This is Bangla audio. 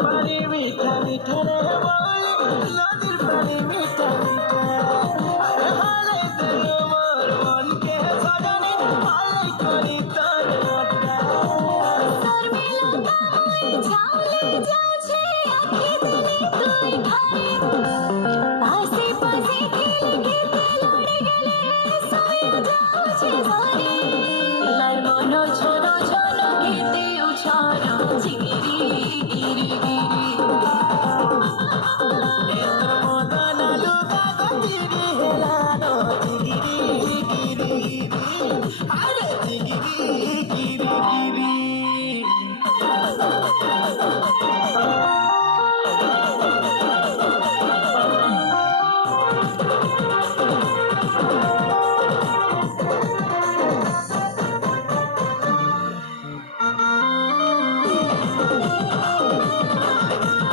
পানি মিঠা মিঠা রে বলে নদীর পানি মিঠা মিঠা আরে হালে দিল মোর মনকে সজনী হালে করি তোর মোটা ঝাউলে যাচ্ছে আখি দিলি তুই ঘরে পাশে পাশে খেলে খেতে লড়ে গেলে সয়ে যাচ্ছে ঘরে লাল মনো ছোনো ছোনো খেতে উছানো চিগিরি গিরি গিরি এতর মদন লুকা গতিরি হেলানো জিগিরি গিরি গিরি আরে জিগিরি গিরি গিরি